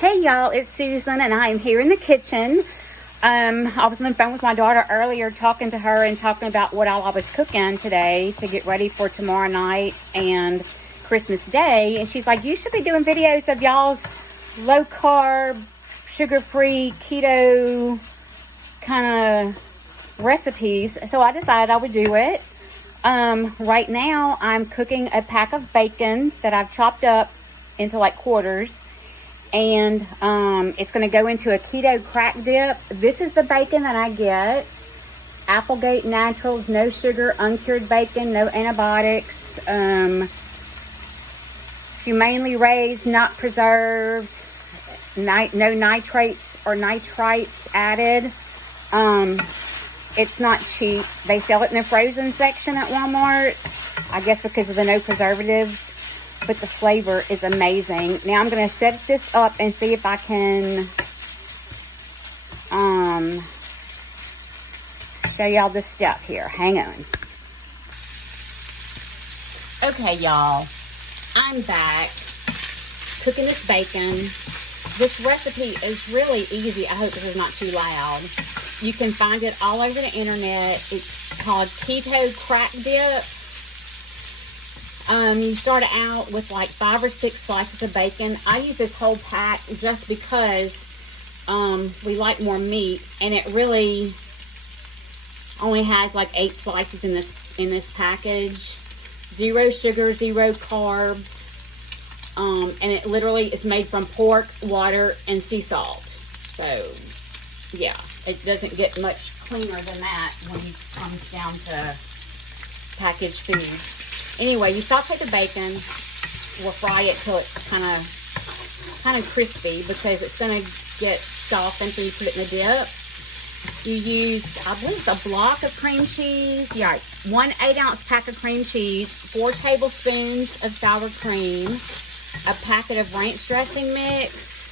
Hey y'all, it's Susan and I am here in the kitchen. I was on the phone with my daughter earlier talking to her and talking about what all I was cooking today to get ready for tomorrow night and Christmas Day. And she's like, you should be doing videos of y'all's low carb, sugar-free, keto kind of recipes. So I decided I would do it. Right now I'm cooking a pack of bacon that I've chopped up into like quarters. And it's going to go into a keto crack dip. This is the bacon that I get. Applegate Naturals, no sugar, uncured bacon, no antibiotics. Humanely raised, not preserved. No nitrates or nitrites added. It's not cheap. They sell it in the frozen section at Walmart. I guess because of the no preservatives. But the flavor is amazing. Now I'm going to set this up and see if I can show y'all the stuff here. Hang on. Okay, y'all. I'm back cooking this bacon. This recipe is really easy. I hope this is not too loud. You can find it all over the internet. It's called Keto Crack Dip. You start out with like 5 or 6 slices of bacon. I use this whole pack just because we like more meat, and it really only has like 8 slices in this package. 0 sugar, 0 carbs, and it literally is made from pork, water, and sea salt. So yeah, it doesn't get much cleaner than that when it comes down to packaged foods. Anyway, you saute the bacon. We'll fry it till it's kind of crispy because it's going to get soft until you put it in the dip. You use, I believe, a block of cream cheese. Yeah, 1 8-ounce pack of cream cheese, 4 tablespoons of sour cream, a packet of ranch dressing mix,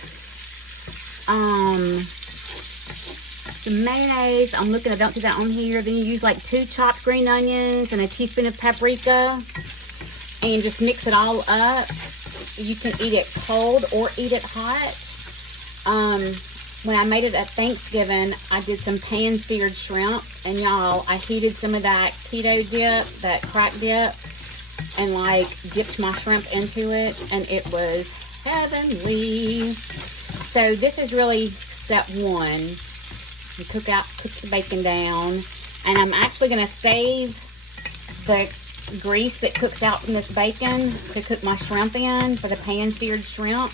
some mayonnaise. I'm looking, I don't see that on here. Then you use like 2 chopped green onions and a teaspoon of paprika, and just mix it all up. You can eat it cold or eat it hot. When I made it at Thanksgiving, I did some pan-seared shrimp, and y'all, I heated some of that keto dip, that crack dip, and like dipped my shrimp into it, and it was heavenly. So this is really step 1. You cook the bacon down, and I'm actually going to save the grease that cooks out from this bacon to cook my shrimp in for the pan-seared shrimp.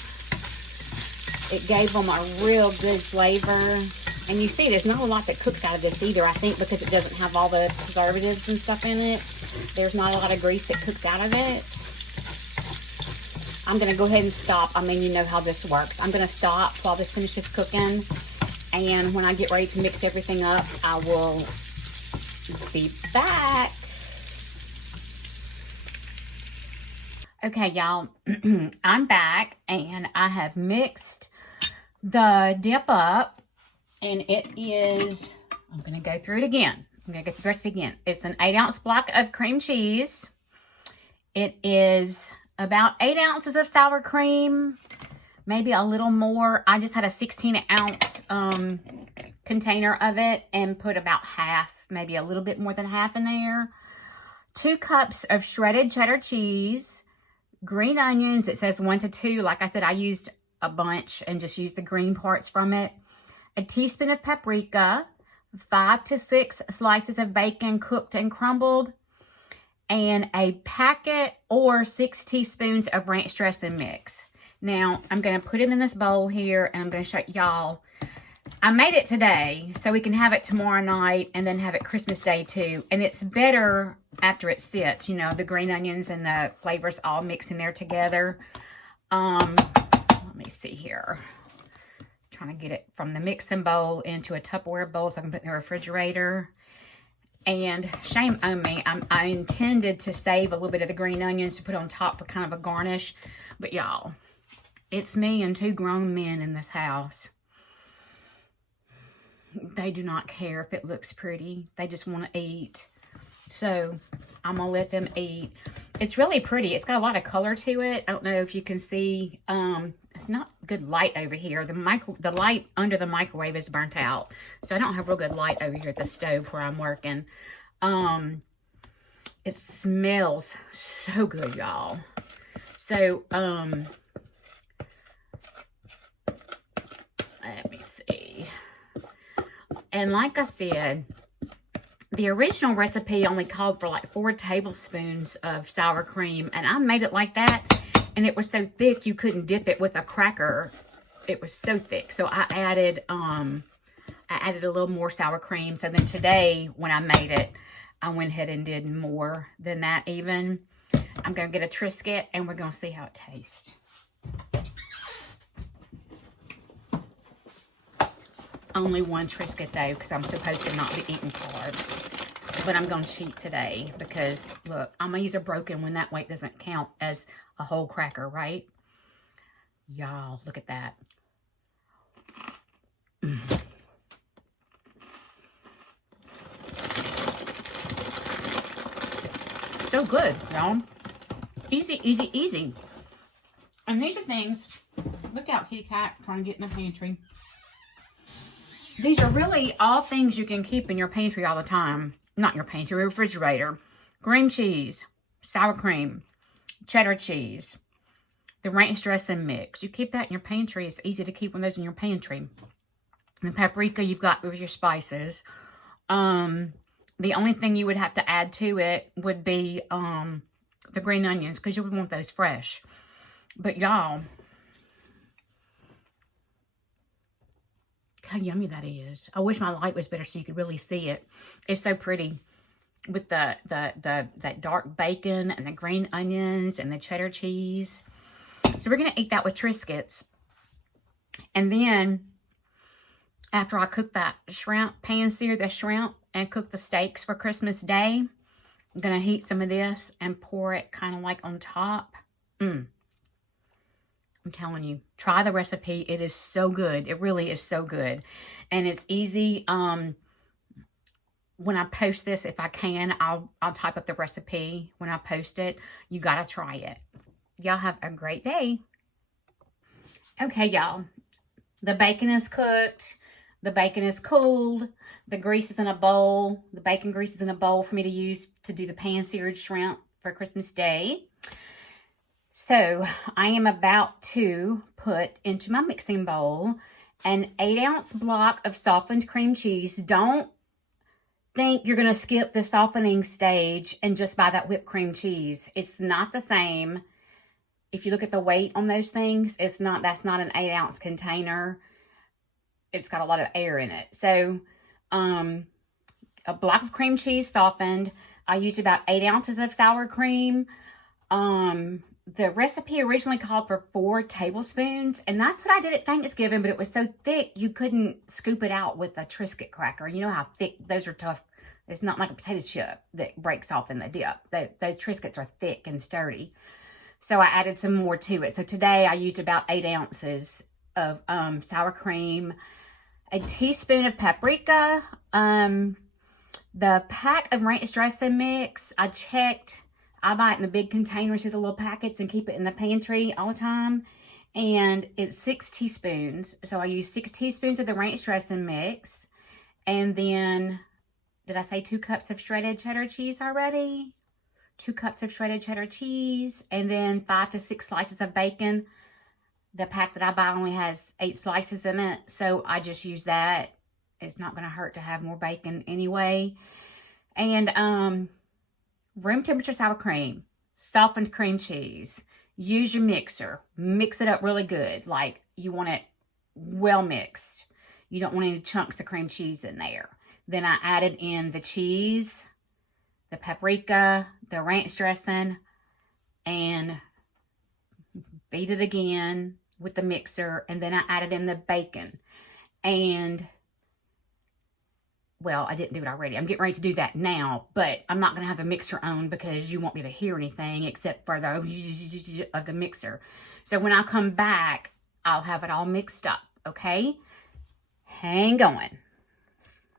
It gave them a real good flavor, and you see there's not a lot that cooks out of this either, I think, because it doesn't have all the preservatives and stuff in it. There's not a lot of grease that cooks out of it. I'm going to go ahead and stop. I mean, you know how this works. I'm going to stop while this finishes cooking. And when I get ready to mix everything up, I will be back. Okay, y'all, I'm back, and I have mixed the dip up, and it is, I'm going to go through it again. I'm going to go through the recipe again. It's an 8-ounce block of cream cheese. It is about 8 ounces of sour cream, maybe a little more. I just had a 16-ounce container of it and put about half, maybe a little bit more than half in there. 2 cups of shredded cheddar cheese, green onions. It says 1 to 2. Like I said, I used a bunch and just used the green parts from it. A teaspoon of paprika, 5 to 6 slices of bacon cooked and crumbled, and a packet or 6 teaspoons of ranch dressing mix. Now, I'm going to put it in this bowl here, and I'm going to show y'all. I made it today, so we can have it tomorrow night and then have it Christmas Day too. And it's better after it sits, you know, the green onions and the flavors all mixed in there together. Let me see here. Trying to get it from the mixing bowl into a Tupperware bowl so I can put it in the refrigerator. And shame on me, I intended to save a little bit of the green onions to put on top for kind of a garnish. But y'all, it's me and 2 grown men in this house. They do not care if it looks pretty. They just want to eat. So I'm going to let them eat. It's really pretty. It's got a lot of color to it. I don't know if you can see. It's not good light over here. The light under the microwave is burnt out, so I don't have real good light over here at the stove where I'm working. It smells so good, y'all. So, let me see. And like I said, the original recipe only called for like 4 tablespoons of sour cream, and I made it like that, and it was so thick you couldn't dip it with a cracker. It was so thick, so I added a little more sour cream. So then today, when I made it, I went ahead and did more than that even. I'm going to get a Triscuit, and we're going to see how it tastes. Only one Triscuit, though, because I'm supposed to not be eating carbs. But I'm going to cheat today because, look, I'm going to use a broken one. That way it doesn't count as a whole cracker, right? Y'all, look at that. So good, y'all. Easy, easy, easy. And these are things, look out, kitty cat, trying to get in the pantry. These are really all things you can keep in your pantry all the time. Not your pantry, refrigerator. Cream cheese, sour cream, cheddar cheese, the ranch dressing mix. You keep that in your pantry. It's easy to keep one of those in your pantry. The paprika you've got with your spices. The only thing you would have to add to it would be the green onions, because you would want those fresh. But y'all, how yummy that is. I wish my light was better so you could really see it. It's so pretty with that dark bacon and the green onions and the cheddar cheese. So we're going to eat that with Triscuits. And then after I cook that shrimp, pan-sear the shrimp and cook the steaks for Christmas Day, I'm going to heat some of this and pour it kind of like on top. I'm telling you, try the recipe. It is so good. It really is so good. And it's easy. When I post this, if I can, I'll type up the recipe when I post it. You got to try it. Y'all have a great day. Okay, y'all. The bacon is cooked. The bacon is cooled. The grease is in a bowl. The bacon grease is in a bowl for me to use to do the pan-seared shrimp for Christmas Day. So I am about to put into my mixing bowl an 8-ounce block of softened cream cheese. Don't think you're going to skip the softening stage and just buy that whipped cream cheese. It's not the same. If you look at the weight on those things, that's not an 8-ounce container. It's got a lot of air in it. So a block of cream cheese softened. I used about 8 ounces of sour cream. The recipe originally called for 4 tablespoons, and that's what I did at Thanksgiving, but it was so thick you couldn't scoop it out with a Triscuit cracker. You know how thick those are tough. It's not like a potato chip that breaks off in the dip. Those Triscuits are thick and sturdy. So I added some more to it. So today I used about 8 ounces of sour cream, a teaspoon of paprika, the pack of ranch dressing mix. I checked. I buy it in the big containers with the little packets and keep it in the pantry all the time. And it's 6 teaspoons. So I use 6 teaspoons of the ranch dressing mix. And then, did I say 2 cups of shredded cheddar cheese already? 2 cups of shredded cheddar cheese. And then 5 to 6 slices of bacon. The pack that I buy only has 8 slices in it. So I just use that. It's not going to hurt to have more bacon anyway. And, room temperature sour cream, softened cream cheese. Use your mixer. Mix it up really good. Like, you want it well mixed. You don't want any chunks of cream cheese in there. Then I added in the cheese, the paprika, the ranch dressing, and beat it again with the mixer. And then I added in the bacon. And well, I didn't do it already. I'm getting ready to do that now, but I'm not going to have the mixer on because you won't be able to hear anything except for the of the mixer. So when I come back, I'll have it all mixed up, okay? Hang on.